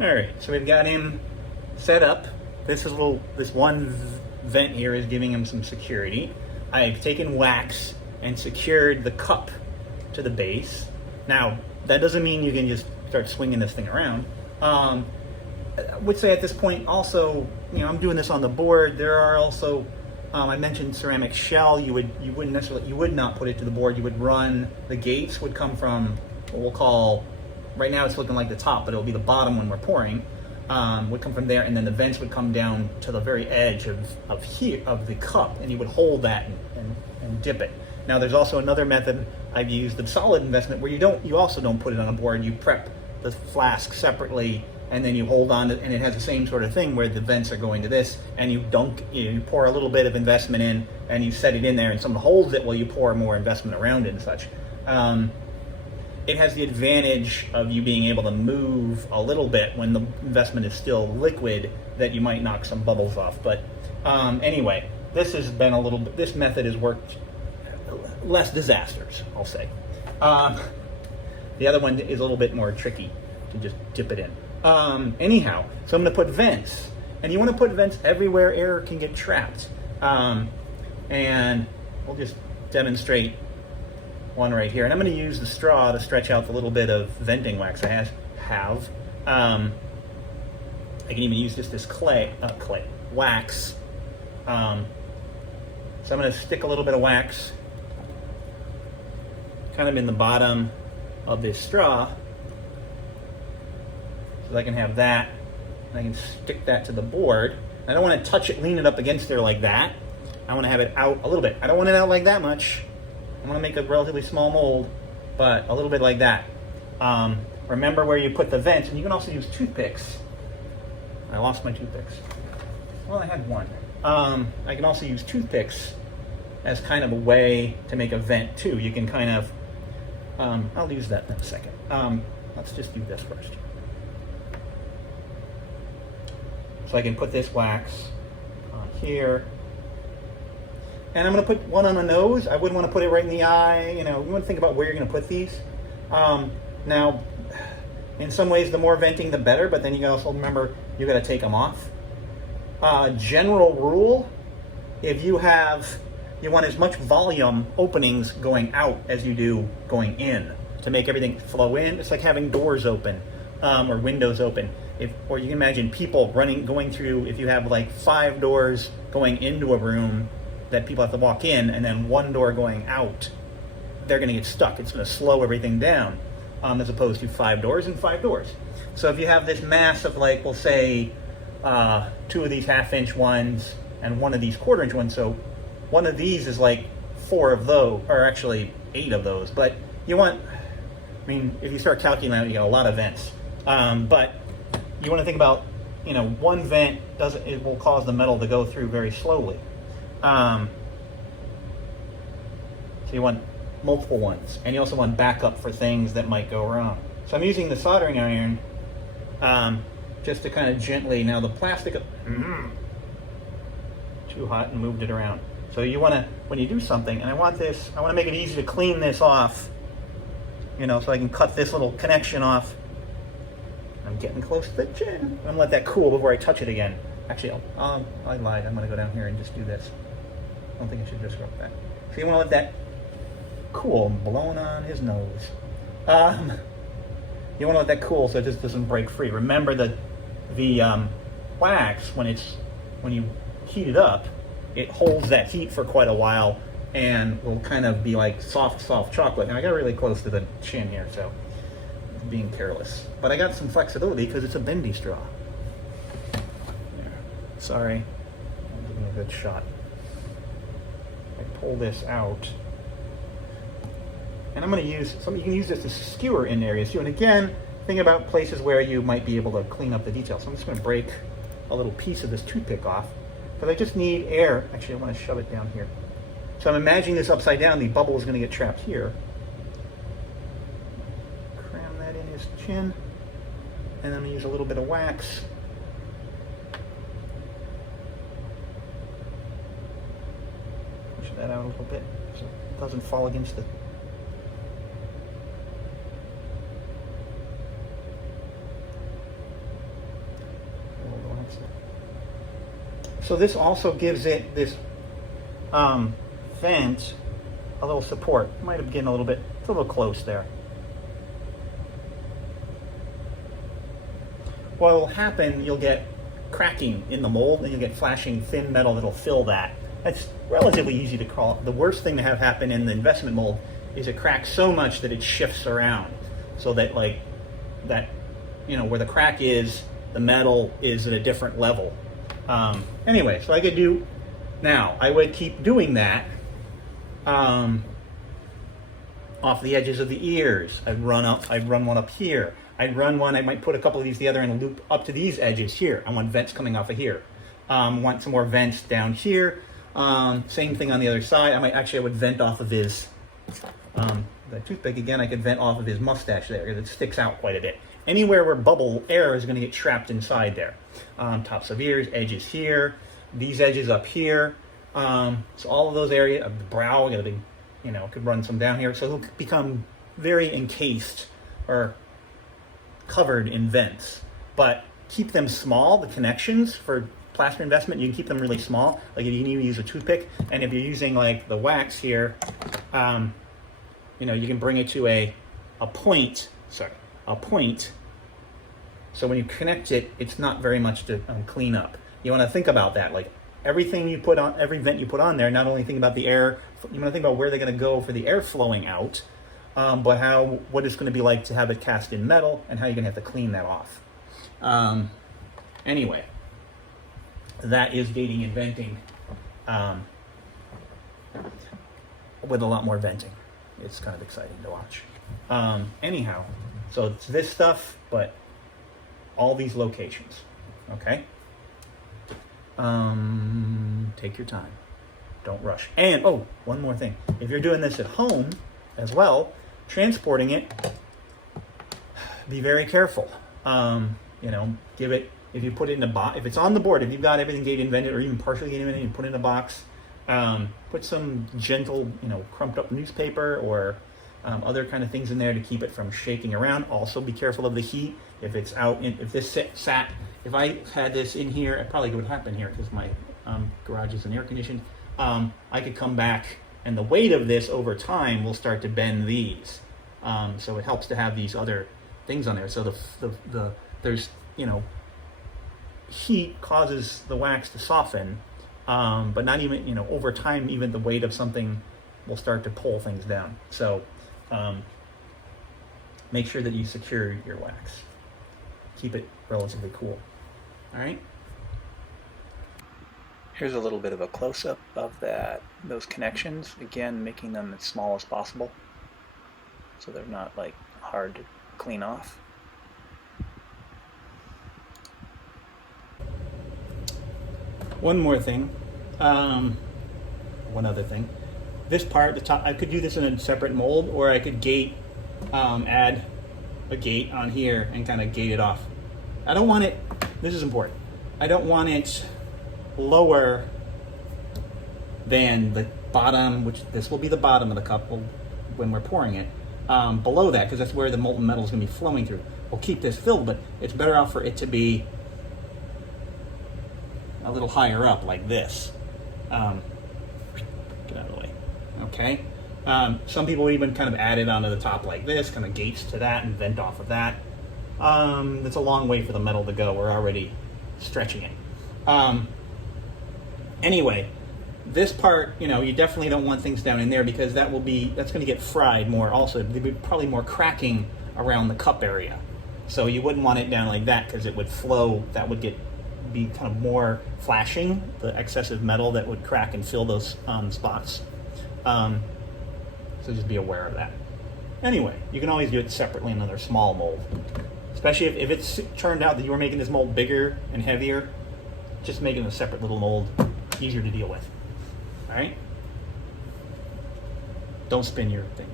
All right, so we've got him set up. This one vent here is giving him some security. I've taken wax and secured the cup to the base. Now, that doesn't mean you can just start swinging this thing around. I would say at this point also, I'm doing this on the board. There are also, I mentioned ceramic shell. You would not put it to the board. You would run, the gates would come from what we'll call, right now it's looking like the top, but it'll be the bottom when we're pouring, would come from there, and then the vents would come down to the very edge of the cup, and you would hold that and dip it. Now there's also another method I've used, the solid investment, where you also don't put it on a board. You prep the flask separately, and then you hold on to, and it has the same sort of thing where the vents are going to this, and you pour a little bit of investment in, and you set it in there, and someone holds it while you pour more investment around it and such. It has the advantage of you being able to move a little bit when the investment is still liquid, that you might knock some bubbles off. But anyway, this method has worked less disasters, I'll say. The other one is a little bit more tricky to just dip it in. Anyhow, so I'm going to put vents, and you want to put vents everywhere air can get trapped. And we'll just demonstrate one right here, and I'm going to use the straw to stretch out the little bit of venting wax I have. I can even use just this wax. So I'm going to stick a little bit of wax kind of in the bottom of this straw, so I can have that, and I can stick that to the board. I don't want to touch it, lean it up against there like that. I want to have it out a little bit. I don't want it out like that much. I want to make a relatively small mold, but a little bit like that. Remember where you put the vents, and you can also use toothpicks. I lost my toothpicks. Well, I had one. I can also use toothpicks as kind of a way to make a vent too. You can kind of, I'll use that in a second. Let's just do this first. So I can put this wax on here. And I'm going to put one on the nose. I wouldn't want to put it right in the eye. You want to think about where you're going to put these. Now, in some ways, the more venting, the better. But then you also remember, you got to take them off. General rule: if you want as much volume openings going out as you do going in to make everything flow in. It's like having doors open or windows open. Or you can imagine people going through. If you have like 5 doors going into a room that people have to walk in, and then 1 door going out, they're going to get stuck. It's going to slow everything down, as opposed to 5 doors and 5 doors. So if you have this mass of, like, we'll say 2 of these 1/2-inch ones and 1 of these 1/4-inch ones, so 1 of these is like 4 of those, or actually 8 of those. But you want, if you start calculating, you got a lot of vents. But you want to think about, 1 vent it will cause the metal to go through very slowly. So you want multiple ones, and you also want backup for things that might go wrong. So I'm using the soldering iron just to kind of gently, now the plastic, too hot and moved it around. So you want to, when you do something, and I want to make it easy to clean this off, so I can cut this little connection off. I'm getting close to the chin. I'm going to let that cool before I touch it again. Actually, I lied. I'm going to go down here and just do this. I don't think I should disrupt that. So you want to let that cool, blowing on his nose. You want to let that cool so it just doesn't break free. Remember that the wax, when you heat it up, it holds that heat for quite a while and will kind of be like soft chocolate. And I got really close to the chin here, so I'm being careless. But I got some flexibility because it's a bendy straw. Sorry, I'm giving a good shot. I pull this out, and I'm going to use you can use this to skewer in areas too. And again, think about places where you might be able to clean up the details. So I'm just going to break a little piece of this toothpick off, because I just need air. Actually, I want to shove it down here. So I'm imagining this upside down. The bubble is going to get trapped here. Cram that in his chin, and then I'm going to use a little bit of wax. That out a little bit so it doesn't fall against the So this also gives it this vent a little support. Might have getting a little bit, it's a little close there. What will happen, you'll get cracking in the mold and you'll get flashing thin metal that'll fill that. That's relatively easy to crawl. The worst thing to have happen in the investment mold is it cracks so much that it shifts around, so that like that, you know, where the crack is, the metal is at a different level. Anyway, so I could do, now I would keep doing that off the edges of the ears. I'd run one up here. I'd run one, I might put a couple of these together and loop up to these edges here. I want vents coming off of here. Want some more vents down here. Same thing on the other side. I would vent off of his, the toothpick again, I could vent off of his mustache there because it sticks out quite a bit. Anywhere where bubble air is going to get trapped inside there. Tops of ears, edges here, these edges up here. So all of those areas, the brow, I got a big, you know, could run some down here. So it'll become very encased or covered in vents, but keep them small. The connections for plaster investment, you can keep them really small. Like if you need to use a toothpick, and if you're using like the wax here, you know, you can bring it to a point. So when you connect it, it's not very much to clean up. You want to think about that. Like everything you put on, every vent you put on there, not only think about the air, you want to think about where they're going to go for the air flowing out, but what it's going to be like to have it cast in metal and how you're going to have to clean that off. Anyway, that is gating and venting with a lot more venting. It's kind of exciting to watch. Anyhow, so it's this stuff, but all these locations, okay? Take your time. Don't rush. And, oh, one more thing. If you're doing this at home as well, transporting it, be very careful. You know, give it, if you put it in a box, if it's on the board, if you've got everything gate invented or even partially gate invented, you put it in a box, put some gentle, you know, crumped up newspaper or other kind of things in there to keep it from shaking around. Also be careful of the heat. If it's out, if this sat, if I had this in here, it probably would happen here because my garage isn't air conditioned. I could come back and the weight of this over time will start to bend these. So it helps to have these other things on there. So there's, you know, heat causes the wax to soften, but not even, you know, over time, even the weight of something will start to pull things down. So make sure that you secure your wax. Keep it relatively cool. All right. Here's a little bit of a close-up of those connections. Again, making them as small as possible so they're not like hard to clean off. One more thing, one other thing. This part, the top, I could do this in a separate mold, or I could add a gate on here and kind of gate it off. I don't want it, this is important, I don't want it lower than the bottom, which this will be the bottom of the cup when we're pouring it, below that, because that's where the molten metal is going to be flowing through. We'll keep this filled, but it's better off for it to be a little higher up like this. Get out of the way. Okay. Some people would even kind of add it onto the top like this, kind of gates to that and vent off of that. It's a long way for the metal to go. We're already stretching it. Anyway, this part, you know, you definitely don't want things down in there because that's going to get fried more also. There'd be probably more cracking around the cup area. So you wouldn't want it down like that because it would flow, that would be kind of more flashing, the excessive metal that would crack and fill those spots. So just be aware of that. Anyway, you can always do it separately in another small mold. Especially if it's turned out that you were making this mold bigger and heavier, just making a separate little mold easier to deal with. All right? Don't spin your thing.